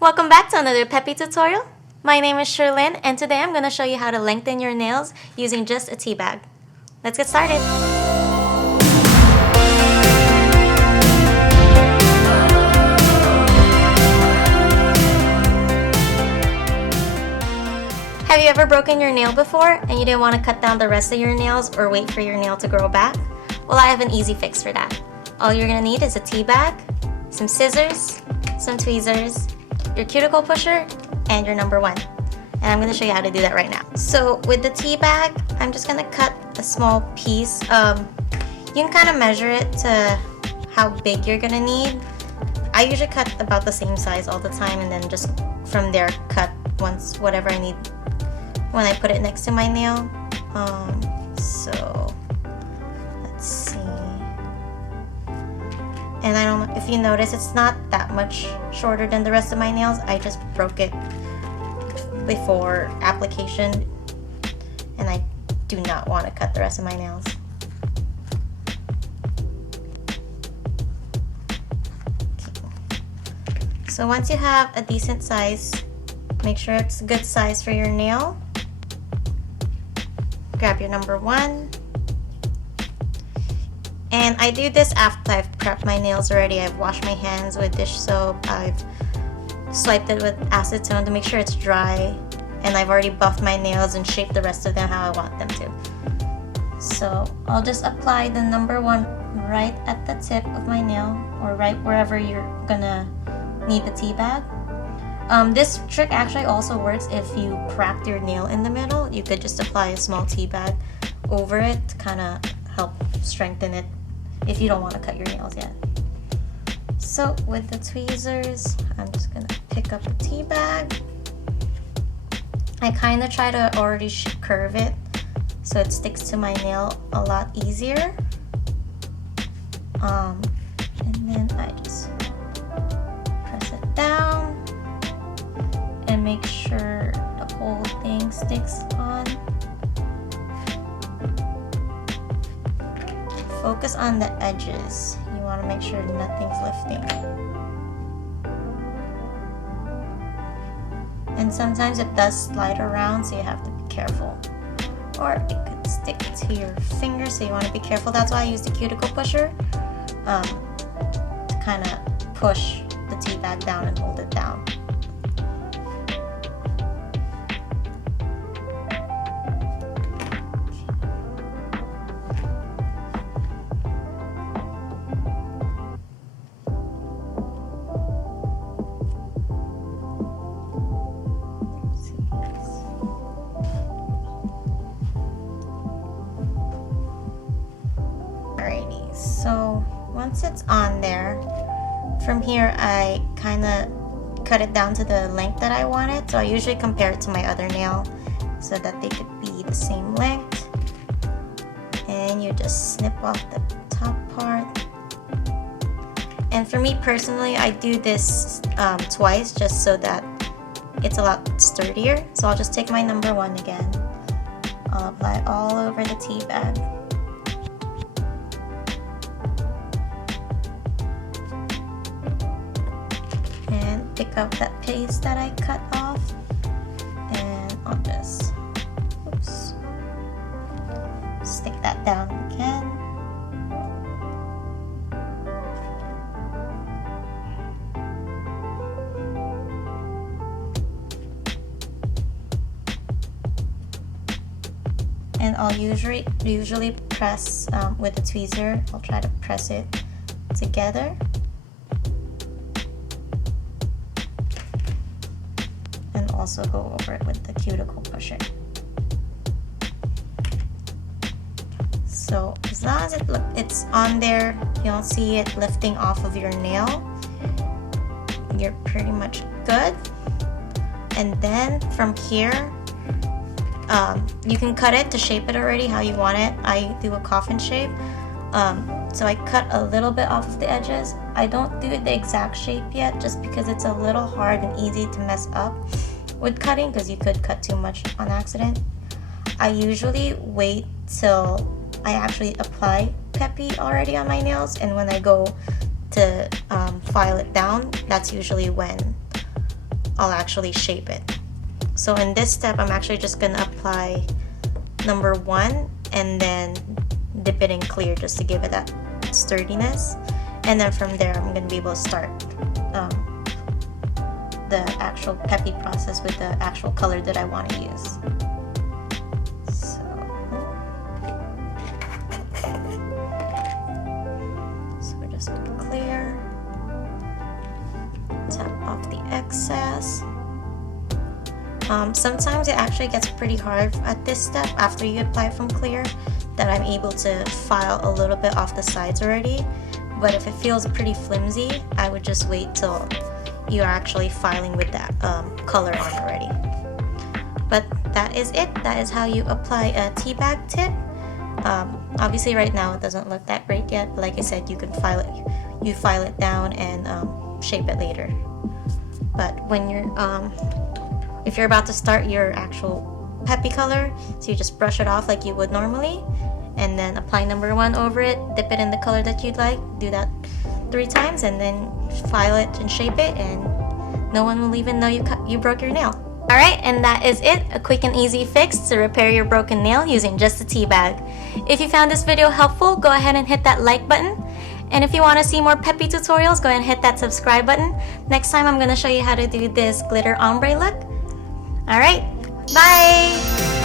Welcome back to another Peppy tutorial. My name is Sherlyn and today I'm going to show you how to lengthen your nails using just a tea bag. Let's get started. Have you ever broken your nail before and you didn't want to cut down the rest of your nails or wait for your nail to grow back? Well, I have an easy fix for that. All you're going to need is a tea bag, some scissors, some tweezers, your cuticle pusher, and your number one. And I'm going to show you how to do that right now. So with the tea bag, I'm just going to cut a small piece. You can kind of measure it to how big you're going to need. I usually cut about the same size all the time and then just from there cut once whatever I need when I put it next to my nail. So let's see. And I don't know if you notice, it's not that much shorter than the rest of my nails. I just broke it before application and I do not want to cut the rest of my nails. Okay. So once you have a decent size, make sure it's a good size for your nail. Grab your number one. And I do this after I've prepped my nails already. I've washed my hands with dish soap. I've swiped it with acetone to make sure it's dry. And I've already buffed my nails and shaped the rest of them how I want them to. So I'll just apply the number one right at the tip of my nail or right wherever you're gonna need the tea bag. This trick actually also works if you cracked your nail in the middle. You could just apply a small tea bag over it to kind of help strengthen it if you don't want to cut your nails yet. So with the tweezers, I'm just gonna pick up the tea bag. I kind of try to already curve it so it sticks to my nail a lot easier. And then I just press it down and make sure the whole thing sticks on. Focus on the edges. You want to make sure nothing's lifting. And sometimes it does slide around, so you have to be careful. Or it could stick to your finger, so you want to be careful. That's why I use the cuticle pusher to kind of push the tea bag down and hold it down. Alrighty, so once it's on there, from here I kind of cut it down to the length that I want it. So I usually compare it to my other nail so that they could be the same length. And you just snip off the top part. And for me personally, I do this twice just so that it's a lot sturdier. So I'll just take my number one again. I'll apply all over the tea bag. And pick up that piece that I cut off. And I'll just stick that down again. And I'll usually press with a tweezer. I'll try to press it together. And also go over it with the cuticle pusher. So as long as it's on there, you don't see it lifting off of your nail, you're pretty much good. And then from here, you can cut it to shape it already how you want it. I do a coffin shape. So I cut a little bit off of the edges. I don't do the exact shape yet just because it's a little hard and easy to mess up with cutting because you could cut too much on accident. I usually wait till I actually apply Peppy already on my nails, and when I go to file it down, that's usually when I'll actually shape it. So in this step, I'm actually just gonna apply number 1 and then dip it in clear just to give it that sturdiness. And then from there, I'm gonna be able to start the actual peppy process with the actual color that I want to use. So we're just gonna clear, tap off the excess. Sometimes it actually gets pretty hard at this step after you apply from clear, that I'm able to file a little bit off the sides already. But if it feels pretty flimsy, I would just wait till you're actually filing with that color on already. But that is it. That is how you apply a tea bag tip. Obviously right now it doesn't look that great yet, but like I said, you can file it down and shape it later. But when you're if you're about to start your actual peppy color, so you just brush it off like you would normally, and then apply number 1 over it, dip it in the color that you'd like, do that 3 times, and then file it and shape it, and no one will even know you broke your nail. Alright, and that is it, a quick and easy fix to repair your broken nail using just a tea bag. If you found this video helpful, go ahead and hit that like button. And if you want to see more peppy tutorials, go ahead and hit that subscribe button. Next time I'm going to show you how to do this glitter ombre look. Alright, bye!